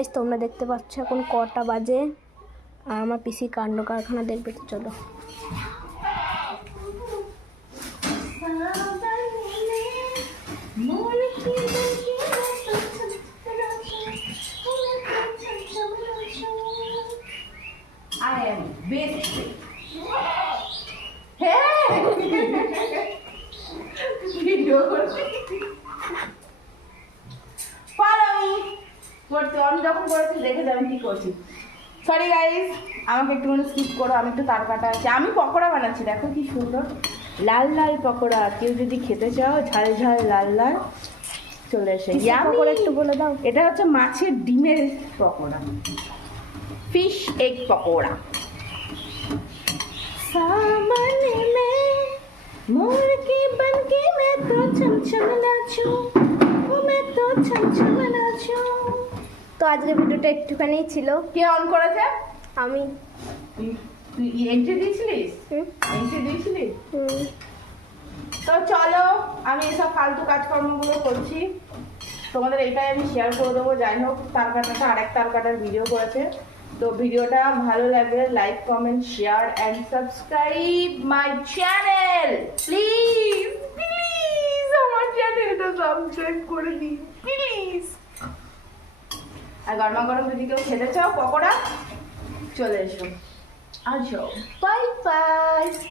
Guys তোমরা দেখতে পাচ্ছ এখন কটা বাজে আর আমার পিসি কাণ্ড কারখানা দেখবে তো চলো। I am basic. ভিডিও করছি আমি যখন করেছি দেখে যাবেন কি করছি। সরি গাইস, আমাকে একটু স্কিপ করো, আমি একটু তার কাটা আছি। আমি পকোড়া বানাচ্ছি, দেখো কি সুন্দর লাল লাল পকোড়া। কেউ যদি খেতে চাও ঝাল ঝাল লাল লাল চলে এসে পকোড়া একটু বলে দাও। এটা হচ্ছে মাছের ডিমের পকোড়া, ফিশ এগ পকোড়া। सामने में मोर की बनके मैं तो चमचम नाचूं, ओ मैं तो चमचम नाचूं। তো আজকের ভিডিওটা একটুখানি ছিল। কে অন করেছে? আমি। তুই এন্ট্রি দিয়েছিলিস? তো চলো, আমি এসব ফালতু কাজকর্মগুলো করছি, তোমাদের এটাই আমি শেয়ার করে দেবো। যাই হোক, তার কাটাটা আরেক তার কাটার ভিডিও করেছে। তো ভিডিওটা ভালো লাগলে like comment share and subscribe my channel please please. আমার চ্যানেলটা সাবস্ক্রাইব করে দিন প্লিজ। আর গরমা গরম যদি কেউ খেতে চাও পকোড়া, চলে এসো। আসো, বাই বাই।